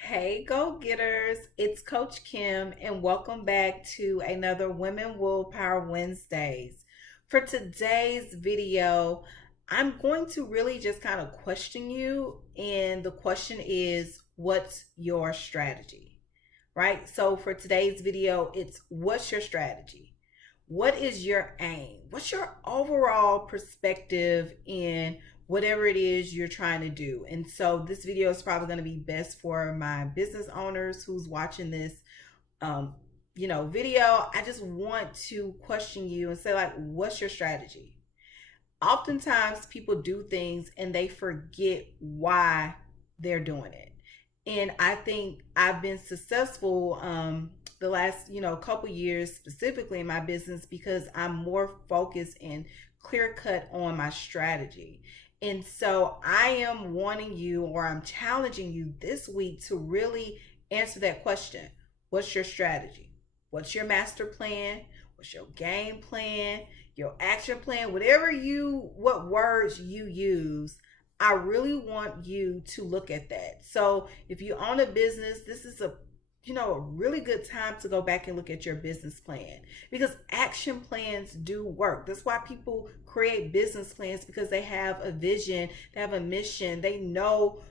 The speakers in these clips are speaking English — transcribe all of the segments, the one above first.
Hey, go getters! It's Coach Kim, and welcome back to another Women Willpower Wednesdays. For today's video, I'm going to really just kind of question you, and the question is, what's your strategy? Right? So, for today's video, it's what's your strategy? What is your aim? What's your overall perspective in whatever it is you're trying to do? And so this video is probably going to be best for my business owners who's watching this um, video. I just want to question you and say, like, what's your strategy? Oftentimes people do things and they forget why they're doing it. And I think I've been successful the last couple years, specifically in my business, because I'm more focused and clear cut on my strategy. And so I am wanting you, or I'm challenging you this week to really answer that question. What's your strategy? What's your master plan? What's your game plan? Your action plan? What words you use, I really want you to look at that. So if you own a business, this is a really good time to go back and look at your business plan, because action plans do work. That's why people create business plans, because they have a vision, they have a mission, they know,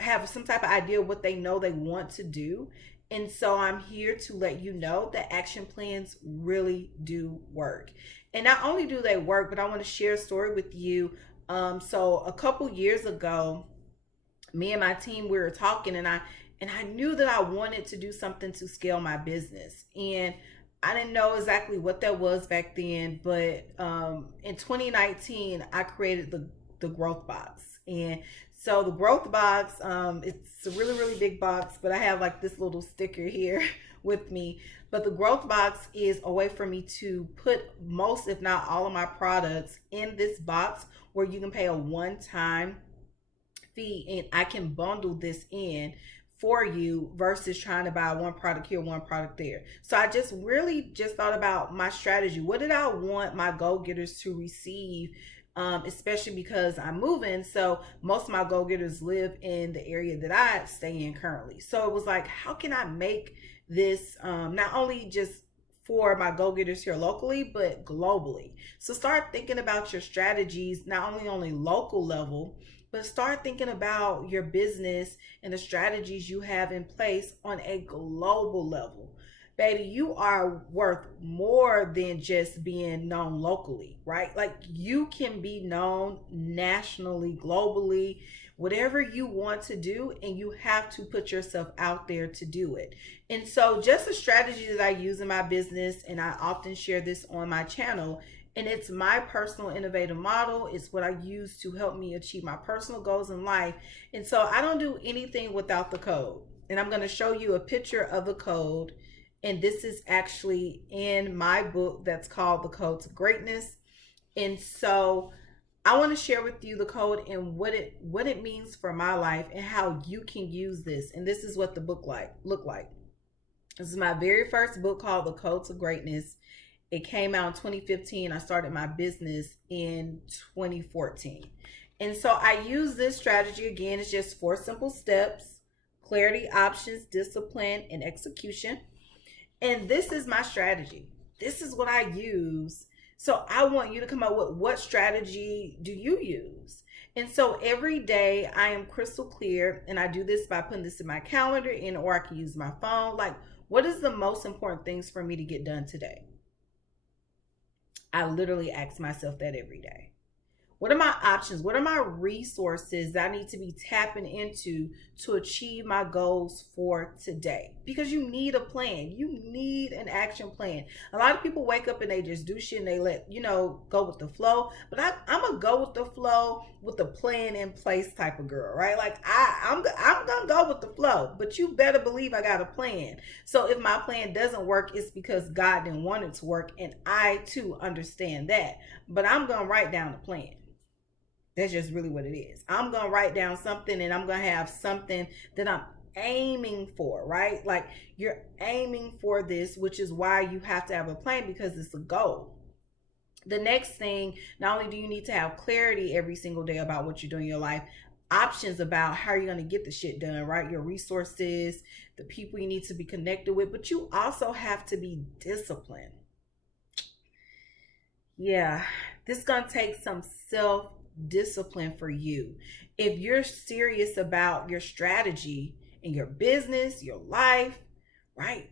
have some type of idea of what they know they want to do. And so I'm here to let you know that action plans really do work. And not only do they work, but I want to share a story with you. So a couple years ago, me and my team, we were talking, and I knew that I wanted to do something to scale my business. And I didn't know exactly what that was back then, but in 2019, I created the growth box. And so the growth box, it's a really, really big box, but I have like this little sticker here with me. But the growth box is a way for me to put most, if not all, of my products in this box, where you can pay a one-time fee and I can bundle this in for you versus trying to buy one product here, one product there. So I just really just thought about my strategy. What did I want my go-getters to receive? Especially because I'm moving. So most of my go-getters live in the area that I stay in currently. So it was like, how can I make this not only just for my go-getters here locally, but globally? So start thinking about your strategies, not only on a local level, but start thinking about your business and the strategies you have in place on a global level. Baby, you are worth more than just being known locally, right? Like, you can be known nationally, globally, whatever you want to do, and you have to put yourself out there to do it. And so, just a strategy that I use in my business, and I often share this on my channel, and it's my personal innovative model. It's what I use to help me achieve my personal goals in life. And so I don't do anything without the code. And I'm going to show you a picture of the code. And this is actually in my book that's called The Code to Greatness. And so I want to share with you the code and what it means for my life and how you can use this. And this is what the book look like. This is my very first book, called The Code to Greatness. It came out in 2015. I started my business in 2014. And so I use this strategy. Again, it's just 4 simple steps: clarity, options, discipline, and execution. And this is my strategy. This is what I use. So I want you to come up with, what strategy do you use? And so every day I am crystal clear, and I do this by putting this in my calendar, or I can use my phone. Like, what is the most important things for me to get done today? I literally ask myself that every day. What are my options? What are my resources that I need to be tapping into to achieve my goals for today? Because you need a plan. You need an action plan. A lot of people wake up and they just do shit and they let, go with the flow. But I'm a go with the flow with a plan in place type of girl, right? Like, I'm going to go with the flow, but you better believe I got a plan. So if my plan doesn't work, it's because God didn't want it to work. And I too understand that. But I'm going to write down the plan. That's just really what it is. I'm going to write down something, and I'm going to have something that I'm aiming for, right? Like, you're aiming for this, which is why you have to have a plan, because it's a goal. The next thing, not only do you need to have clarity every single day about what you're doing in your life, options about how you're going to get the shit done, right? Your resources, the people you need to be connected with, but you also have to be disciplined. Yeah, this is going to take some self discipline for you. If you're serious about your strategy in your business, your life, right?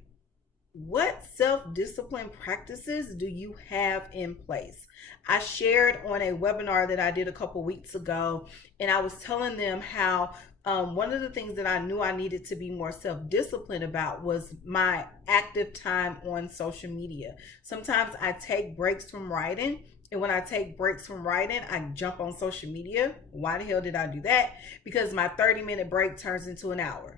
What self discipline practices do you have in place? I shared on a webinar that I did a couple weeks ago, and I was telling them how one of the things that I knew I needed to be more self disciplined about was my active time on social media. Sometimes I take breaks from writing. And when I take breaks from writing, I jump on social media. Why the hell did I do that? Because my 30-minute break turns into an hour.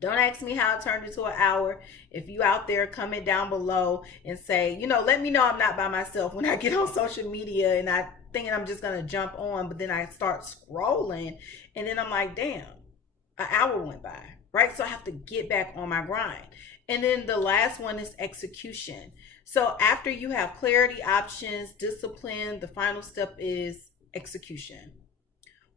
Don't ask me how it turned into an hour. If you out there, comment down below and say, let me know I'm not by myself when I get on social media and I thinking I'm just gonna jump on, but then I start scrolling and then I'm like, damn, an hour went by, right? So I have to get back on my grind. And then the last one is execution. So after you have clarity, options, discipline, the final step is execution.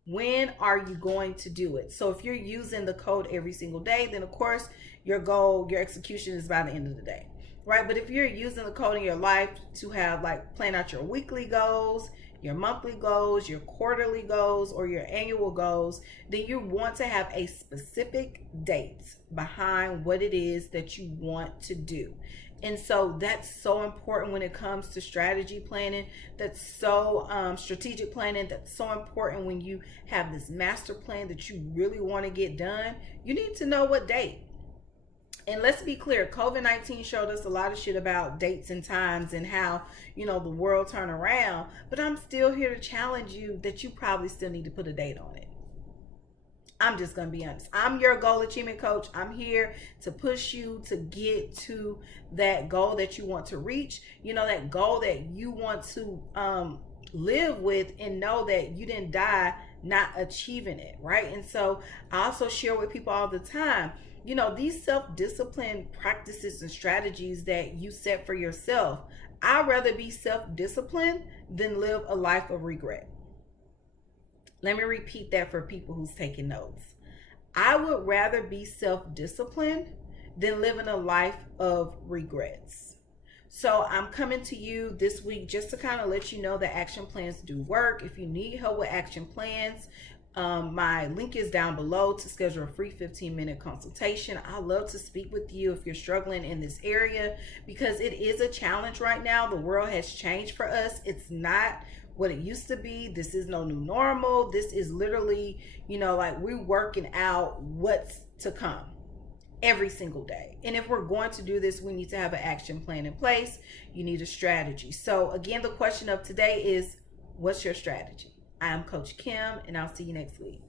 When are you going to do it? So if you're using the code every single day, then of course your goal, your execution is by the end of the day, right? But if you're using the code in your life to have plan out your weekly goals, your monthly goals, your quarterly goals, or your annual goals, then you want to have a specific date behind what it is that you want to do. And so that's so important when it comes to strategy planning. That's so strategic planning. That's so important when you have this master plan that you really want to get done. You need to know what date. And let's be clear, COVID-19 showed us a lot of shit about dates and times and how, the world turned around. But I'm still here to challenge you that you probably still need to put a date on it. I'm just going to be honest. I'm your goal achievement coach. I'm here to push you to get to that goal that you want to reach. That goal that you want to live with and know that you didn't die not achieving it, right? And so I also share with people all the time, these self-discipline practices and strategies that you set for yourself. I'd rather be self-disciplined than live a life of regret. Let me repeat that for people who's taking notes. I would rather be self-disciplined than living a life of regrets. So I'm coming to you this week just to kind of let you know that action plans do work. If you need help with action plans, my link is down below to schedule a free 15-minute consultation. I love to speak with you if you're struggling in this area because it is a challenge right now. The world has changed for us. It's not what it used to be. This is no new normal. This is literally, we're working out what's to come every single day. And if we're going to do this, we need to have an action plan in place. You need a strategy. So again, the question of today is, what's your strategy? I am Coach Kim, and I'll see you next week.